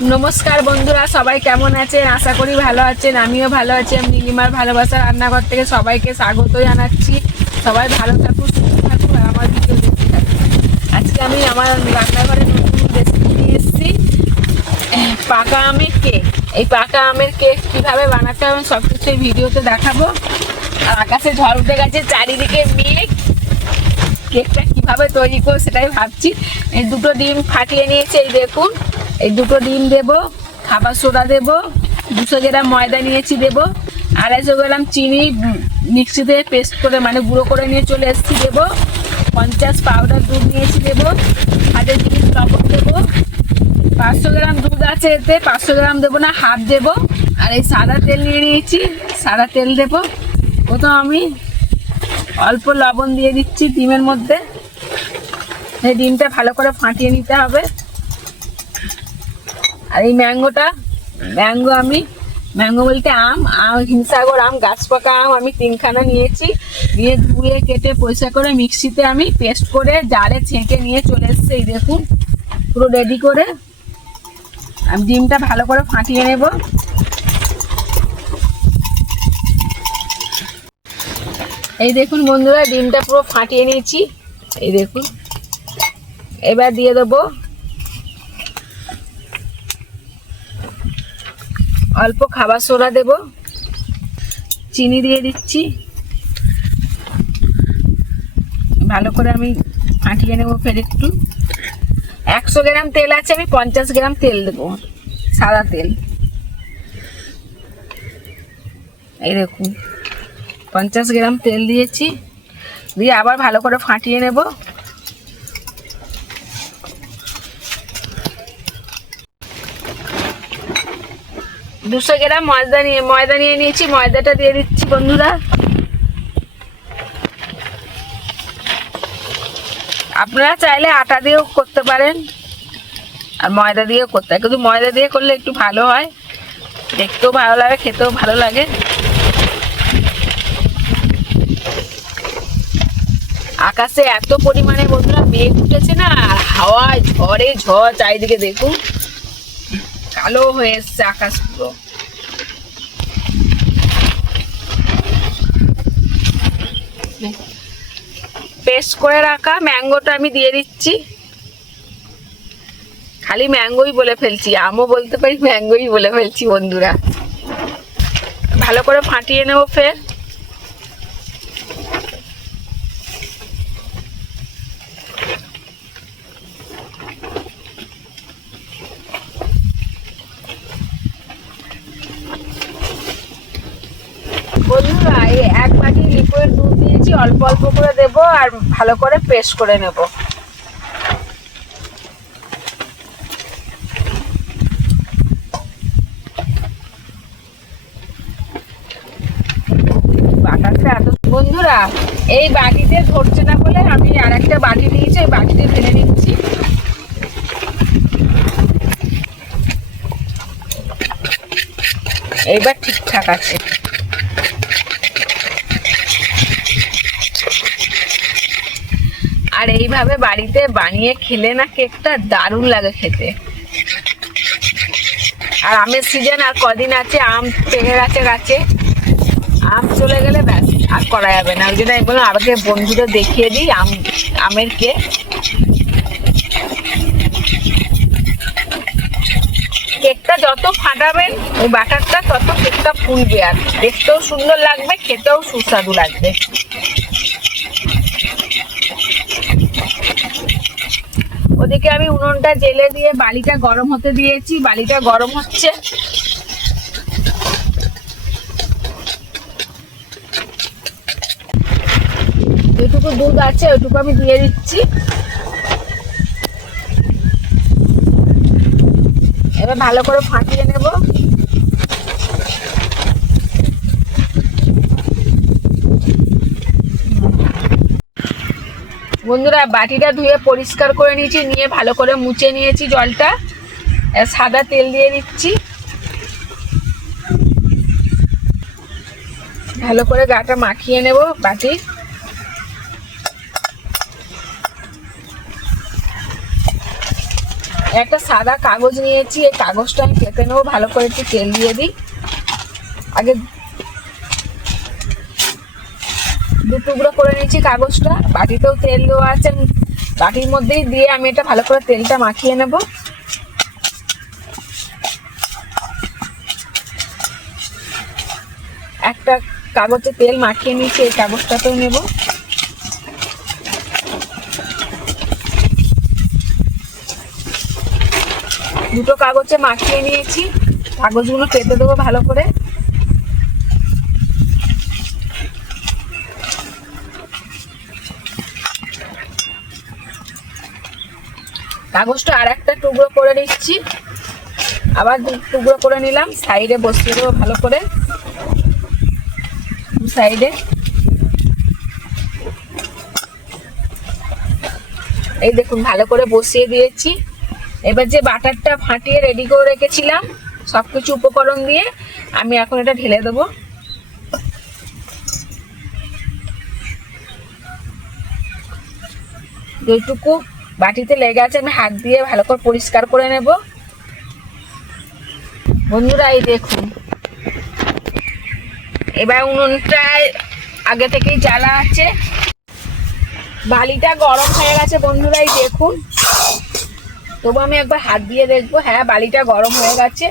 নমস্কার বন্ধুরা, সবাই কেমন আছেন? আশা করি ভালো আছেন। আমিও ভালো আছি। আমি নীলিমার ভালোবাসা রান্নাঘর থেকে সবাইকে স্বাগত জানাচ্ছি। সবাই ভালো থাকুন, সুস্থ থাকুন আর আমার ভিডিও দেখতে থাকুন। আজকে আমি আমার রান্নাঘরে নতুন রেসিপি নিয়ে এসেছি, পাকা আমের কেক। এই পাকা আমের কেক কীভাবে বানাতে হবে সব কিছু এই ভিডিওতে দেখাবো। আর আকাশে ঝড় উঠে গেছে, চারিদিকে মেঘ। কেকটা কীভাবে তৈরি করবো সেটাই ভাবছি। এই দুটো ডিম ফাটিয়ে নিয়েছি, এই দেখুন। এই দুটো ডিম দেব, খাবার সোডা দেব, 200 গ্রাম ময়দা নিয়েছি দেব, 250 গ্রাম চিনি মিক্সিতে পেস্ট করে মানে গুঁড়ো করে নিয়ে চলে এসেছি দেব, 50 পাউডার দুধ নিয়েছি দেব, হাতের জিনিস লবণ দেব, 500 গ্রাম দুধ আছে এতে, 500 গ্রাম দেবো না, হাফ দেব। আর এই সাদা তেল নিয়ে নিয়েছি, সাদা তেল দেব। প্রথম আমি অল্প লবণ দিয়ে দিচ্ছি ডিমের মধ্যে। এই ডিমটা ভালো করে ফাটিয়ে নিতে হবে। আর এই ম্যাঙ্গো বলতে আম হিমসাগর আম, গাছ পাকা আম আমি 3খানা নিয়েছি। নিয়ে ধুয়ে কেটে পরিষ্কার করে মিক্সিতে আমি পেস্ট করে জারে ছেঁকে নিয়ে চলে এসেছি। এই দেখুন, পুরো রেডি করে আমি ডিমটা ভালো করে ফাটিয়ে নেব। এই দেখুন বন্ধুরা, ডিমটা পুরো ফাটিয়ে নিয়েছি। এই দেখুন, এবার দিয়ে দেবো অল্প খাবার সোডা দেব, চিনি দিয়ে দিচ্ছি। ভালো করে আমি ফাটিয়ে নেব ফের একটু। 100 গ্রাম তেল আছে, আমি 50 গ্রাম তেল দেবো, সাদা তেল। এই দেখুন 50 গ্রাম তেল দিয়েছি, দিয়ে আবার ভালো করে ফাটিয়ে নেব। দুশো গ্রাম ময়দা নিয়ে নিয়েছি, ময়দাটা দিয়ে দিচ্ছি বন্ধুরা। আপনারা চাইলে আটা দিয়েও করতে পারেন আর ময়দা দিয়েও করতে হয়, কিন্তু ময়দা দিয়ে করলে একটু ভালো হয়, দেখতেও ভালো লাগে, খেতেও ভালো লাগে। আকাশে এত পরিমাণে বন্ধুরা মেঘ উঠেছে না, আর হাওয়ায় ঝড় চারিদিকে দেখুন, কালো হয়ে এসছে আকাশ পুরো। পেস্ট করে রাখা ম্যাঙ্গোটা আমি দিয়ে দিচ্ছি। খালি ম্যাঙ্গোই বলে ফেলছি, আমও বলতে পারি, ম্যাঙ্গোই বলে ফেলছি বন্ধুরা। ভালো করে ফাটিয়ে নেব ফের। বন্ধুরা এই 1 বাটি লিকুইড দুধ দিয়েছি, অল্প অল্প করে দেবো আর ভালো করে পেস্ট করে নেব। বন্ধুরা এই বাটিতে ধরছে না বলে আমি আর একটা বাটি নিয়েছি, এই বাটিতে ঢেলে নিচ্ছি। এইবার ঠিকঠাক আছে। আর এইভাবে বাড়িতে বানিয়ে খেলে না কেকটা দারুণ লাগে খেতে। আর আমের সিজন আর কদিন আছে, আম পেকে গেছে গাছে, আম চলে গেলে ব্যাস আর করা যাবে না। ওই জন্য আমি বললাম আগে বন্ধুদের দেখিয়ে দিই আমের কেক। কেকটা যত ফাটাবেন ওই বাটারটা তত কেকটা ফুলবে, আর দেখতেও সুন্দর লাগবে, খেতেও সুস্বাদু লাগবে। ওদিকে আমি উনুনটা জেলে দিয়ে বালিটা গরম হতে দিয়েছি, বালিটা গরম হচ্ছে। যেটুকু দুধ আছে ওইটুকু আমি দিয়ে দিচ্ছি। এবার ভালো করে ফাটিয়ে নেব। বন্ধুরা বাটিটা ধুয়ে পরিষ্কার করে নিয়েছি, নিয়ে ভালো করে মুছে নিয়েছি জলটা। সাদা তেল দিয়ে দিচ্ছি, ভালো করে গাটা মাখিয়ে নেব বাটি। একটা সাদা কাগজ নিয়েছি, এই কাগজটা আমি পেতে নেবো। ভালো করে একটু তেল দিয়ে দিই। আগে 2 টুকরো করে নিয়েছি কাগজটা। বাটিতেও তেল দেওয়া আছে, বাটির মধ্যেই দিয়ে আমি এটা ভালো করে তেলটা মাখিয়ে নেব। একটা কাগজে তেল মাখিয়ে নিয়েছি, এই কাগজটাতেও নেব। দুটো কাগজে মাখিয়ে নিয়েছি, কাগজগুলো পেতে দেবো ভালো করে। কাগজটা আর একটা টুকরো করে নিচ্ছি, আবার 2 টুকরো করে নিলাম। সাইডে বসিয়ে দেবো ভালো করে, সাইডে। এই দেখুন ভালো করে বসিয়ে দিয়েছি। এবার যে বাটারটা ফাটিয়ে রেডি করে রেখেছিলাম সবকিছু উপকরণ দিয়ে, আমি এখন এটা ঢেলে দেবো। যেটুকু বাটিতে লেগে আছে আমি হাত দিয়ে ভালো করে পরিষ্কার করে নেব। বন্ধুরা এই দেখুন, এবার উনুনটায় আগে থেকেই জ্বালা আছে, বালিটা গরম হয়ে গেছে। বন্ধুরা এই দেখুন, তবু আমি একবার হাত দিয়ে দেখবো। হ্যাঁ, বালিটা গরম হয়ে গেছে।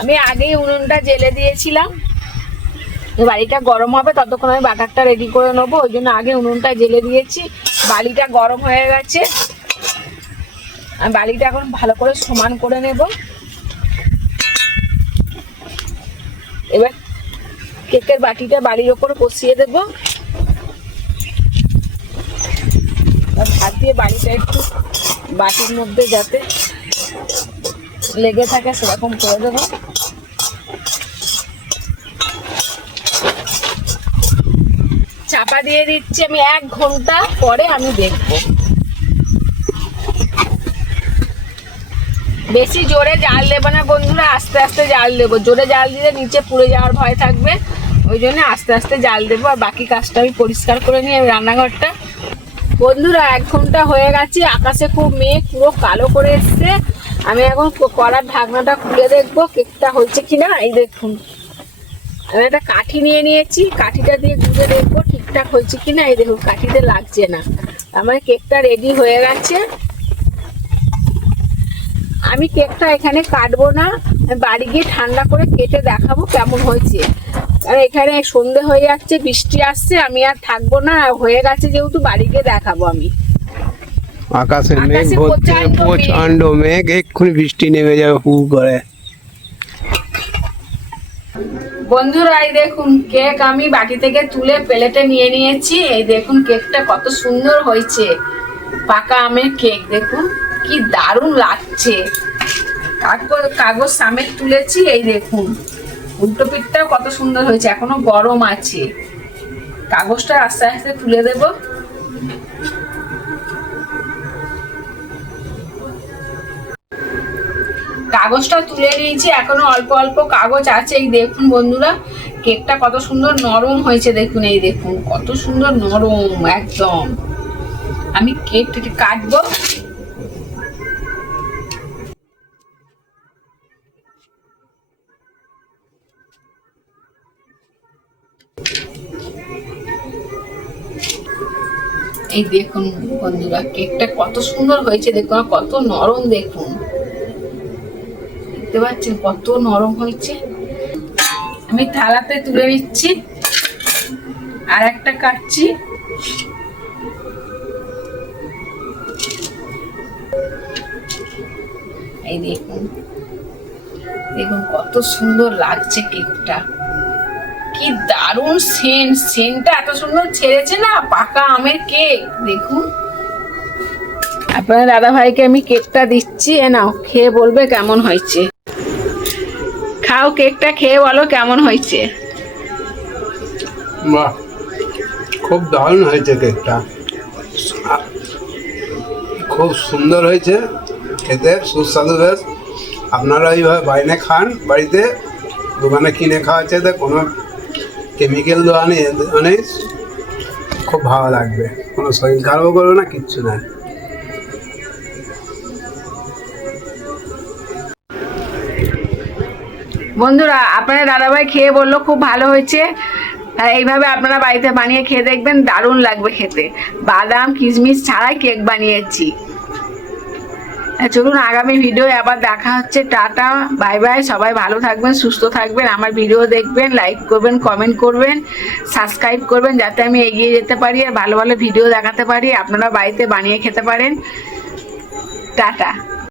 আমি আগেই উনুনটা জেলে দিয়েছিলাম, বালিটা গরম হবে ততক্ষণ আমি বাটারটা রেডি করে নেবো, ওই জন্য আগে উনুনটা জেলে দিয়েছি। বালিটা গরম হয়ে গেছে, আমি বালিটা এখন ভালো করে সমান করে নেব। এবার কেকের বাটিটা বালির ওপর বসিয়ে দেব। হাত দিয়ে বালিটা একটু বাটির মধ্যে যাতে লেগে থাকে সেরকম করে দেবো। চাপা দিয়ে দিচ্ছি, আমি 1 ঘন্টা পরে আমি দেখবো। বেশি জোরে জাল দেবো না বন্ধুরা, আস্তে আস্তে জাল দেবো। জোরে জাল দিলে নিচে পুড়ে যাওয়ার ভয় থাকবে, ওই জন্য আস্তে আস্তে জাল দেবো। আর বাকি কাজটা আমি পরিষ্কার করে নিই রান্নাঘরটা। বন্ধুরা 1 ঘন্টা হয়ে গেছে, আকাশে খুব মেঘ, পুরো কালো করে এসছে। আমি এখন কড়ার ঢাকনাটা খুলে দেখবো কেকটা হচ্ছে কিনা। এই দেখুন, আমি একটা কাঠি নিয়ে নিয়েছি, কাঠিটা দিয়ে গুঁজে দেখবো ঠিকঠাক হয়েছে কিনা। এই দেখুন, কাঠিতে লাগছে না, আমার কেকটা রেডি হয়ে গেছে। আমি কেকটা এখানে কাটবো না, বাড়ি গিয়ে ঠান্ডা করে কেটে দেখাবো কেমন হয়েছে। কারণ এখানে সন্ধে হয়ে যাচ্ছে, বৃষ্টি আসছে, আমি আর থাকবো না, হয়ে গেছে যেহেতু বাড়ি গিয়ে দেখাবো আমি। আকাশে মেঘ ভর্তি, প্রচন্ড মেঘ, এক্ষুনি বৃষ্টি নেমে যাবে হু করে। বন্ধুরা এই দেখুন, কেক আমি বাটি থেকে তুলে প্লেটে নিয়ে নিয়েছি। এই দেখুন কেকটা কত সুন্দর হয়েছে, পাকা আমের কেক। দেখুন কি দারুণ লাগছে। কাগজ সামেত তুলেছি। এই দেখুন উল্টো পিঠটাও কত সুন্দর হয়েছে, এখনো গরম আছে। কাগজটা আস্তে আস্তে তুলে দেব। কাগজটা তুলে নিয়েছি, এখনো অল্প অল্প কাগজ আছে। এই দেখুন বন্ধুরা, কেকটা কত সুন্দর নরম হয়েছে। দেখুন, এই দেখুন কত সুন্দর নরম একদম। আমি কেকটাকে কাটবো। এই দেখুন বন্ধুরা, কেকটা কত সুন্দর হয়েছে। দেখুন কত নরম, দেখুন দেখতে পাচ্ছেন কত নরম হয়েছে। আমি থালাতে তুলে নিচ্ছি, আর একটা কাটছি। এই দেখুন, দেখুন কত সুন্দর লাগছে কেকটা, কি দারুণ সেন্টটা এত সুন্দর ছেড়েছে না, পাকা আমের কেক। দেখুন, আপনার দাদা ভাইকে আমি কেকটা দিচ্ছি, এ নাও, খেয়ে বলবে কেমন হয়েছে। খাও, কেকটা খেয়ে বলো কেমন হয়েছে। বাহ, খুব দারুণ হয়েছে কেকটা, খুব সুন্দর হয়েছে খেতে, সুস্বাদু বেশ। আপনারা এইভাবে বাইরে খান, বাড়িতে দোকানে কিনে খাওয়ার চাইতে কোনো কেমিক্যাল দেওয়া নেই, মানে খুব ভালো লাগবে, কোনো শরীর খারাপও করবে না, কিচ্ছু না। বন্ধুরা আপনাদের দাদাভাই খেয়ে বললো খুব ভালো হয়েছে। আর এইভাবে আপনারা বাড়িতে বানিয়ে খেয়ে দেখবেন, দারুণ লাগবে খেতে। বাদাম কিশমিশ ছাড়াই কেক বানিয়েছি। চলুন আগামী ভিডিও আবার দেখা হচ্ছে। Tata bye bye. সবাই ভালো থাকবেন, সুস্থ থাকবেন। আমার ভিডিও দেখবেন, লাইক করবেন, কমেন্ট করবেন, সাবস্ক্রাইব করবেন, যাতে আমি এগিয়ে যেতে পারি আর ভালো ভালো ভিডিও দেখাতে পারি, আপনারা বাড়িতে বানিয়ে খেতে পারেন। টাটা।